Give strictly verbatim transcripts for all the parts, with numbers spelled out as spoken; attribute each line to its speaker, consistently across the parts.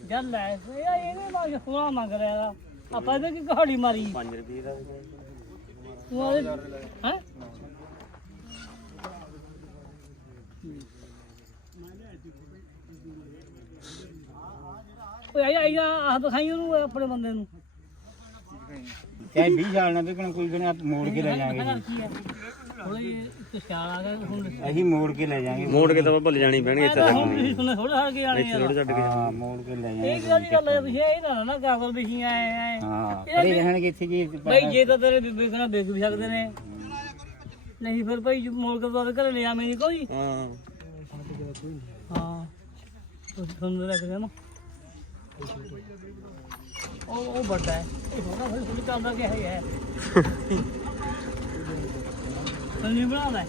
Speaker 1: ਚੱਲ ਲੈ ਯਾਰ ਇਹਨੇ ਮੰਗ ਸੋਨਾ ਮੰਗ ਰਿਹਾ ਆਪਾਂ ਇਹਦੇ ਕੀ ਕਹਾੜੀ ਮਾਰੀ
Speaker 2: ਪੰਜ ਰੁਪਏ ਦਾ
Speaker 1: ਹੈ ਓਏ ਆਇਆ ਆਇਆ ਆਹ ਦਿਖਾਈ ਉਹਨੂੰ ਆਪਣੇ ਬੰਦੇ ਨੂੰ
Speaker 3: ਚਾਹੇ ਵੀਹ ਸਾਲ ਨਾ ਵਿਕਣ ਕੋਈ ਗਣਾ ਮੋੜ ਕੇ ਲੈ ਜਾਾਂਗੇ
Speaker 1: ਥੋੜੀ ਖਿਆਲ ਆ ਗਿਆ ਹੁਣ
Speaker 3: ਅਸੀਂ ਮੋੜ ਕੇ ਲੈ ਜਾਾਂਗੇ
Speaker 2: ਮੋੜ ਕੇ ਤਾਂ ਭੁੱਲ ਜਾਣੀ ਪੈਣੀ ਇੱਥੇ
Speaker 1: ਹੁਣ ਤੁਸੀਂ ਥੋੜਾ ਹਟ ਕੇ ਆਣੇ ਯਾਰ
Speaker 2: ਥੋੜਾ ਛੱਡ ਕੇ
Speaker 3: ਹਾਂ ਮੋੜ ਕੇ ਲੈ ਜਾਾਂਗੇ
Speaker 1: ਇਹ ਕਿਹੜੀ ਗੱਲ ਹੈ ਤੁਸੀਂ ਇਹ ਨਾ ਨਾ ਗਾਗਲ ਬਿਸ਼ੀ ਆਏ ਆਏ
Speaker 3: ਹਾਂ ਖੜੇ ਰਹਿਣਗੇ ਇੱਥੇ ਜੀ
Speaker 1: ਭਾਈ ਜੇ ਤਾਂ ਤੇਰੇ ਵੇਖਣਾ ਵੇਖ ਵੀ ਸਕਦੇ ਨੇ ਨਹੀਂ ਫਿਰ ਭਾਈ ਮੋੜ ਕੇ ਤਾਂ ਘਰੇ ਲੈ ਆਵੇਂ ਨਹੀਂ ਕੋਈ
Speaker 2: ਹਾਂ
Speaker 1: ਹਾਂ ਤੁਸੀਂ ਤੁਹਾਨੂੰ ਰੱਖ ਦੇਣਾ ਉਹ ਉਹ ਵੱਡਾ ਹੈ ਇਹ ਹੋਣਾ ਫਿਰ ਥੋੜੀ ਚੱਲਦਾ ਕਿ ਹੈ ਨਹੀਂ ਬਣਾਉਂਦਾ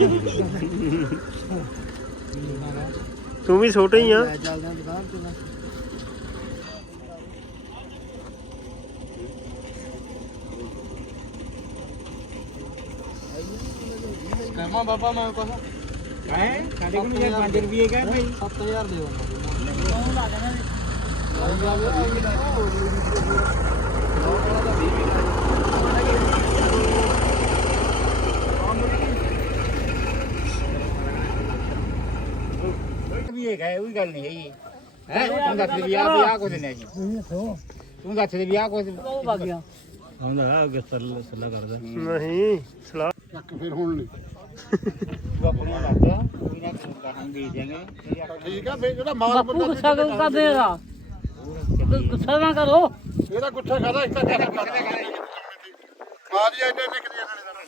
Speaker 2: ਤੂੰ ਵੀ ਛੋਟਾ ਹੀ ਆ
Speaker 3: ਚੱਲਦੇ ਆਂ ਦੁਕਾਨ ਤੇ
Speaker 4: ਕਰਮਾ ਬਾਬਾ ਮੈਂ ਕੁਛ
Speaker 3: ਹੈ ਸਾਡੇ ਕੋਲ ਜੇ ਪੰਜ ਰੁਪਏ ਕਹੇ ਭਾਈ
Speaker 4: ਸੱਤ ਹਜ਼ਾਰ ਦੇ
Speaker 1: ਉਹ ਲਾ ਦੇਣਾ
Speaker 3: ਵੀ ਹੈਗਾ ਉਹ ਵੀ ਗੱਲ ਨਹੀਂ ਹੈਗੀ ਹੈ ਤੂੰ ਦੱਸ ਵੀ ਆ ਵੀ ਆ ਕੁਝ ਨਹੀਂ ਜੀ ਤੂੰ ਦੱਸ ਵੀ ਆ ਕੁਝ
Speaker 1: ਉਹ ਵਗ ਗਿਆ
Speaker 3: ਆਉਂਦਾ ਅੱਗੇ ਸੱਲਾ ਸੱਲਾ ਕਰਦਾ
Speaker 2: ਨਹੀਂ ਸਲਾਹ
Speaker 4: ਚੱਕ ਫਿਰ ਹੁਣ ਨਹੀਂ
Speaker 3: ਤੂੰ ਆਪਣਾ ਦੱਸਦਾ ਕੋਈ ਨਾ ਕਹਾਂ ਦੇ ਦੇਂਗੇ
Speaker 4: ਠੀਕ ਆ ਫੇਰ ਜਿਹੜਾ ਮਾਲ
Speaker 1: ਬਾਪੂ ਗੁੱਸਾ ਕਿਉਂ ਕਰਦੇ ਆ ਗੁੱਸਾ ਨਾ ਕਰੋ
Speaker 4: ਇਹਦਾ ਗੁੱਠਾ ਖਾਦਾ ਇੱਕ ਤਾਂ ਕਰ ਮਾਰ ਜਾ ਇੰਨੇ ਨਿਕਦੀਆਂ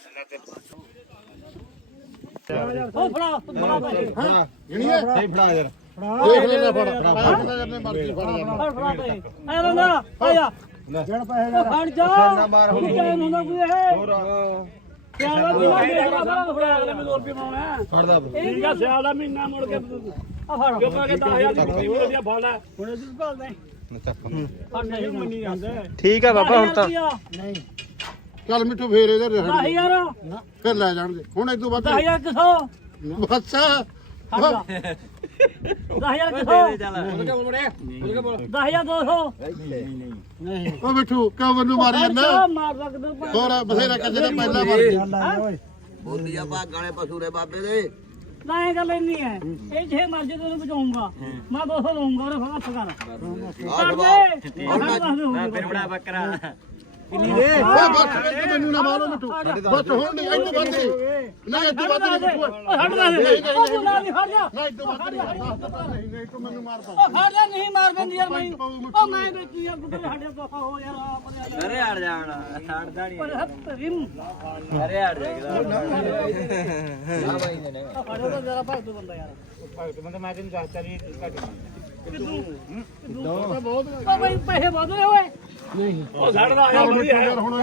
Speaker 4: ਨਾਲੇ
Speaker 1: ਉਹ ਫੜਾ ਫੜਾ ਭਾਈ
Speaker 4: ਹਾਂ ਗਿਣੀ ਹੈ
Speaker 3: ਸਹੀ ਫੜਾ ਯਾਰ
Speaker 4: ਦੇਖ ਲੈਣਾ ਫੜ ਪੈਸੇ ਜਰਨੇ ਮਰਜ਼ੀ ਫੜ ਜਾਣਾ
Speaker 1: ਫੜ ਫੜਾ ਭਾਈ ਆ ਰੰਗਾ ਆ ਜਾ
Speaker 4: ਜਣ ਪੈਸੇ
Speaker 1: ਖੜ ਜਾ ਮਾਰ ਹੋ ਗਿਆ ਹੁੰਦਾ ਕੋਈ ਇਹ ਹੋਰ ਸਿਆਲਾ ਮਹੀਨਾ ਮੇਰਾ ਬੜਾ ਫੜਾ ਅਗਲੇ ਮੈਨੂੰ ਰੁਪਏ ਪਾਉਣਾ
Speaker 4: ਫੜਦਾ
Speaker 1: ਠੀਕ ਆ ਸਿਆਲਾ ਮਹੀਨਾ ਮੁੜ ਕੇ ਆ ਫੜ ਜੋ ਪਾ ਕੇ ਦਸ ਹਜ਼ਾਰ ਦੀ ਵਧੀਆ ਫੜ ਲੈ ਹੁਣ ਇਹ ਭਾਲ ਦੇ ਫੜ ਨਹੀਂ ਮੰਨੀ ਜਾਂਦੇ
Speaker 2: ਠੀਕ ਆ ਬਾਬਾ ਹੁਣ ਤਾਂ
Speaker 1: ਨਹੀਂ
Speaker 4: ਚੱਲ ਮਿੱਠੂ ਫੇਰ ਇਹਦੇ
Speaker 1: ਦਸ
Speaker 4: ਰਹਿਣ
Speaker 1: ਹਜ਼ਾਰ
Speaker 4: ਫਿਰ ਲੈ ਜਾਣਗੇ ਹੁਣ ਇਦੋਂ ਵੱਧ
Speaker 1: ਦਸ ਹਜ਼ਾਰ ਕਿਥੋਂ
Speaker 4: ਬੱਸ
Speaker 1: ਖੜ ਜਾ ਦਸ ਹਜ਼ਾਰ ਕਿਥੋਂ ਦਸ ਹਜ਼ਾਰ ਦੋ ਸੌ
Speaker 4: ਉਹ ਮਿੱਠੂ ਕਿਉਂ ਮੈਨੂੰ ਮਾਰੀ ਜਾਂਦਾ
Speaker 1: ਮਾਰ ਸਕਦੇ
Speaker 4: ਹੋਰ ਬਥੇਰਾ ਕੱਜੇ ਦਾ ਪਹਿਲਾਂ ਮਰ
Speaker 5: ਬੋਲੀਆਂ ਭਾਗਾਂ ਵਾਲੇ ਪਸ਼ੂ ਨੇ ਬਾਬੇ ਦੇ
Speaker 1: ਨਾ ਇਹ ਗੱਲ ਇੰਨੀ ਹੈ ਇਹ ਜੇ ਮਰਜ਼ੀ ਤੈਨੂੰ ਬਚਾਉਂਗਾ ਮੈਂ ਦੋ ਸੌ ਲਊਂਗਾ ਉਹਨੇ ਹੱਥ ਕਰ ਕਰ ਦੇ
Speaker 2: ਫਿਰ ਬੜਾ ਬੱਕਰਾ
Speaker 4: ਕਿੰਨੀ ਦੇ ਓਏ ਬੱਸ ਵਿੱਚ ਮੈਨੂੰ ਨਾ ਮਾਰੋ ਮਿੱਠੂ ਬੱਸ ਹੁਣ ਨਹੀਂ ਇਦੋਂ ਵੱਧ ਨਹੀਂ ਨਹੀਂ ਇਦੋਂ ਵੱਧ ਨਹੀਂ ਮਿੱਠੂ
Speaker 1: ਹਟ ਜਾ ਉਹ ਬੁਲਾ ਨਹੀਂ ਹਟ ਜਾ
Speaker 4: ਨਹੀਂ ਇਦੋਂ ਵੱਧ ਨਹੀਂ ਨਹੀਂ ਤੂੰ ਮੈਨੂੰ ਮਾਰ ਪਾ
Speaker 1: ਉਹ ਹਟ ਜਾ ਨਹੀਂ ਮਾਰ ਦਿੰਦੀ ਯਾਰ ਮੈਂ ਉਹ ਮੈਂ ਵੇਚੂ ਯਾਰ ਤੂੰ ਸਾਡੇ ਦਫਾ ਹੋ ਯਾਰ ਆ
Speaker 2: ਅਰੇ ਹਟ ਜਾਣਾ ਹਟਦਾ ਨਹੀਂ
Speaker 1: ਪਰ ਹੱਥ ਰਿਮ
Speaker 2: ਅਰੇ ਹਟ ਜਾਏਗਾ
Speaker 5: ਆ ਬਾਈ ਨੇ ਨੇ
Speaker 1: ਫੜੋ ਤਾਂ ਜਰਾ ਭਾਈ ਤੂੰ ਬੰਦਾ ਯਾਰ
Speaker 3: ਭਗਤ ਬੰਦਾ ਮੈਂ ਤੈਨੂੰ ਦੱਸਤਾ ਵੀ ਘੱਟ
Speaker 1: ਉਹ ਬਈ ਪੈਸੇ ਵੱਧ ਰਹੇ ਓਏ
Speaker 4: ਉਹ ਛੱਡਦਾ ਆ ਵਧੀਆ ਯਾਰ ਹੁਣ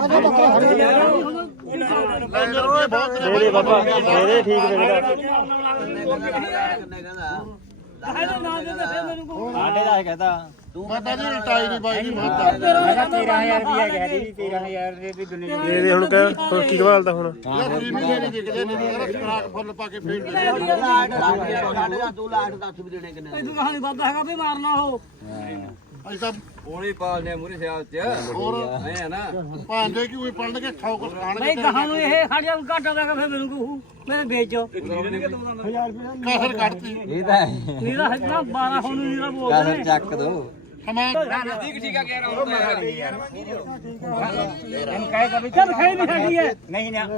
Speaker 2: ਦੇ ਦੇ ਬਾਬਾ ਦੇ ਦੇ ਠੀਕ ਰਹੇਗਾ
Speaker 5: ਕਿੰਨੇ ਕਹਿੰਦਾ
Speaker 1: ਇਹਦਾ ਨਾਂ ਦੇ ਤੇ ਫਿਰ ਮੈਨੂੰ ਕੋ
Speaker 2: ਸਾਡੇ ਦਾ ਕਹਤਾ
Speaker 4: ਮਾਤਾ ਜੀ ਰਿਟਾਈ ਨਹੀਂ ਬਾਈ ਜੀ ਮਾਤਾ
Speaker 3: ਮੈਂ ਕਿਹਾ ਤੇਰਾਂ ਹਜ਼ਾਰ ਰੁਪਇਆ ਕਹਿ ਰਹੀ ਸੀ ਤੇਰਾਂ ਹਜ਼ਾਰ ਦੇ ਵੀ ਦੁਨੀਆ
Speaker 2: ਦੇ ਦੇ ਹੁਣ ਕਹਿ ਹੁਣ ਕੀ ਕਵਾਲਦਾ ਹੁਣ
Speaker 4: ਯਾਰ ਪ੍ਰੀਮੀਅਰ ਨਹੀਂ ਵਿਕਦੇ ਨਹੀਂ ਯਾਰ ਖਰਾਕ ਫੁੱਲ ਪਾ ਕੇ ਫੇਰ
Speaker 5: ਲਾਟ ਲੱਖ ਯਾਰ ਸਾਡੇ ਦਾ ਤੂੰ ਲਾਟ ਦੱਸ ਵੀ ਦੇਣੇ ਕਿੰਨੇ
Speaker 1: ਇਹ ਦੁਕਾਨ ਵੱਧ ਹੈਗਾ ਵੀ ਮਾਰਨਾ ਉਹ
Speaker 4: ਅਸੀਂ ਤਾਂ
Speaker 5: ਉਹਨੇ ਪਾਲਨੇ ਮੂਰੇ ਸਿਆਲ ਚ
Speaker 4: ਹੋਰ
Speaker 5: ਐ ਨਾ
Speaker 4: ਭਾਂਦੇ ਕਿ ਕੋਈ ਪੜਨ ਕੇ ਖਾਓ ਕੁਛ
Speaker 1: ਬਈ
Speaker 4: ਖਾਣਗੇ
Speaker 1: ਗਾਹਾਂ ਨੂੰ ਇਹ ਖੜਿਆ ਘਾਟਾ ਲੱਗਾ ਫਿਰ ਮੈਨੂੰ ਕਹੂ ਮੇਰੇ ਵੇਚ
Speaker 4: ਕਸਰ ਕੱਢਤੀ
Speaker 5: ਇਹ ਤਾਂ
Speaker 1: ਨੀਰਾ ਹਜਣਾ ਬਾਰਾਂ ਹੁਣ ਨੀਰਾ ਬੋਲਦੇ ਨੇ
Speaker 5: ਚੱਕ ਦੋ
Speaker 4: ਸਮਾਨ
Speaker 3: ਇਹਨੂੰ ਕਹੇਗਾ ਵੀ
Speaker 1: ਚੱਲ ਖਾਈ ਨਹੀਂ ਸਾਡੀ ਹੈ
Speaker 3: ਨਹੀਂ ਨਾ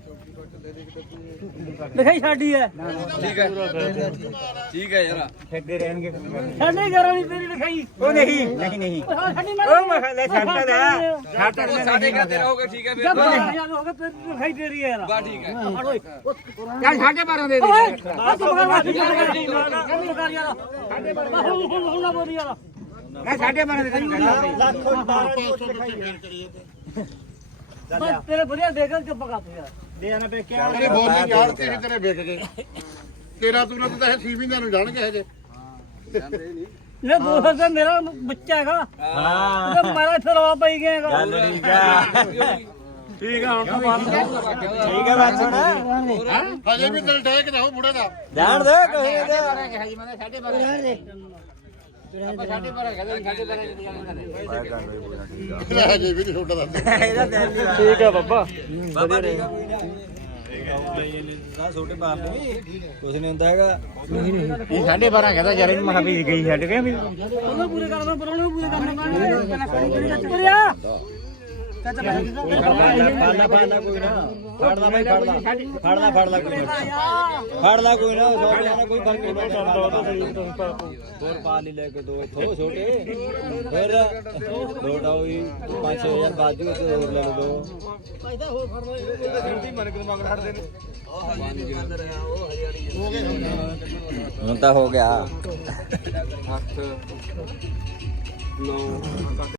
Speaker 1: ਲਿਖਾਈ ਸਾਡੀ ਹੈ
Speaker 5: ਠੀਕ ਹੈ ਠੀਕ ਹੈ ਯਾਰ
Speaker 3: ਫਿਰਦੇ ਰਹਿਣਗੇ
Speaker 1: ਸਾਡੀ ਘਰਾਂ ਦੀ ਤੇਰੀ ਲਿਖਾਈ
Speaker 3: ਉਹ ਨਹੀਂ ਨਹੀਂ ਨਹੀਂ
Speaker 1: ਉਹ ਸਾਡੀ ਮੈਂ
Speaker 3: ਉਹ ਮੈਂ ਲੈ ਛੱਡ ਦੇ ਛੱਡ ਦੇ
Speaker 5: ਸਾਡੇ ਘਰ ਤੇ ਰਹੋਗੇ ਠੀਕ ਹੈ ਫਿਰ
Speaker 1: ਜਦ ਯਾਰ ਹੋ ਗਿਆ ਤੇਰੀ ਲਿਖਾਈ ਤੇਰੀ ਹੈ ਯਾਰ
Speaker 5: ਬਾ ਠੀਕ ਹੈ
Speaker 1: ਫੜ ਓਏ
Speaker 3: ਚੱਲ ਸਾਢੇ ਬਾਰਾਂ ਦੇ ਦੇ
Speaker 1: ਓਏ ਆ ਤੂੰ ਮਗਰ ਵਾਸੀ ਕੰਮ ਕਰ ਯਾਰ ਸਾਡੇ ਬਾਰੇ ਹੁਣ ਹੁਣ ਹੁਣ ਨਾ ਬੋਲੀ ਯਾਰ
Speaker 3: ਮੈਂ ਸਾਢੇ ਬਾਰਾਂ ਦੇ ਤੈਨੂੰ ਕਹਿੰਦਾ
Speaker 1: ਬਸ ਤੇਰੇ ਵਧੀਆ ਦੇਖਣ ਚੁੱਪ ਕਰ ਤੂੰ ਯਾਰ
Speaker 3: ਦੇ ਨਾ ਬੇ ਕਿਆ
Speaker 4: ਤੇਰੇ ਬੋਲੀ ਜਾਣ ਤੇ ਤੇਰੇ ਵਿਕ ਗਏ ਤੇਰਾ ਤੂੰ ਨਾ ਤਾਂ ਇਹ ਛੇ ਮਹੀਨਿਆਂ ਨੂੰ ਜਾਣਗੇ ਹਜੇ
Speaker 1: ਇਹ ਦੋ ਸੌ ਤੇ ਮੇਰਾ ਬੱਚਾ ਹੈਗਾ
Speaker 2: ਹਾਂ
Speaker 1: ਤੇ ਮੇਰਾ ਇੱਥੇ ਰਵਾ ਪਈ ਗਿਆ ਹੈਗਾ
Speaker 2: ਗੱਲ ਠੀਕ ਆ ਠੀਕ ਆ ਹੁਣ ਤੂੰ ਬੰਦ ਠੀਕ ਆ ਬਾਤ ਸੁਣ
Speaker 4: ਹਜੇ ਵੀ ਦਿਲ ਟਹਿਕ ਜਾਓ ਬੁੜੇ ਦਾ
Speaker 2: ਜਾਣ ਦੇ ਕੋਈ
Speaker 3: ਸਾਢੇ ਬਾਰਾਂ ਕਿਹਾ ਜੀ ਮੈਂ ਸਾਢੇ ਬਾਰਾਂ ਆਪਾਂ ਸਾਡੇ ਪਰ ਕਹਿੰਦੇ ਸਾਡੇ ਪਰ ਨਹੀਂ ਜਾਂਦੇ ਨੇ
Speaker 4: ਲੈ ਜੇ ਵੀ ਛੋਟਾ ਦੱਸ
Speaker 2: ਠੀਕ ਆ ਬਾਬਾ
Speaker 6: ਵਧੀਆ ਰਹੇਗਾ ਛੋਟੇ ਬਾਪ ਨੂੰ ਕੁਝ ਨਹੀਂ ਹੁੰਦਾ ਹੈਗਾ
Speaker 3: ਇਹ ਸਾਡੇ ਬਾਰਾਂ ਕਹਿੰਦਾ ਯਾਰ ਇਹਨੂੰ ਮਹਾ ਵੀ ਗਈ ਛੱਡ ਕੇ ਵੀ
Speaker 1: ਉਹਨੂੰ ਪੂਰੇ ਕਰਨਾ ਪਰੋਣੇ ਪੂਰੇ ਕਰਨਾ ਪੈਣੇ ਪੂਰਿਆ ਚਾਚਾ ਭਾਈ
Speaker 6: ਫੜਨਾ ਫੜਨਾ ਕੋਈ ਨਾ ਫੜਨਾ ਭਾਈ ਫੜਨਾ ਫੜਨਾ ਫੜਨਾ ਕੋਈ ਨਾ ਫੜਨਾ ਕੋਈ ਨਾ ਸੌ ਰੁਪਏ ਕੋਈ ਫਰਕ ਨਹੀਂ ਪੈਂਦਾ ਹੋਰ ਪਾ ਲਈ ਲੈ ਕੇ ਦੋ ਇੱਥੋਂ ਛੋਟੇ ਫਿਰ ਲੋਟਾ ਹੋਈ ਪੰਜ ਛੇ ਹਜ਼ਾਰ ਬਾਜੂ ਤੇ ਹੋਰ ਲੈ ਲਓ ਦੋ ਹੁਣ ਤਾਂ ਹੋ ਗਿਆ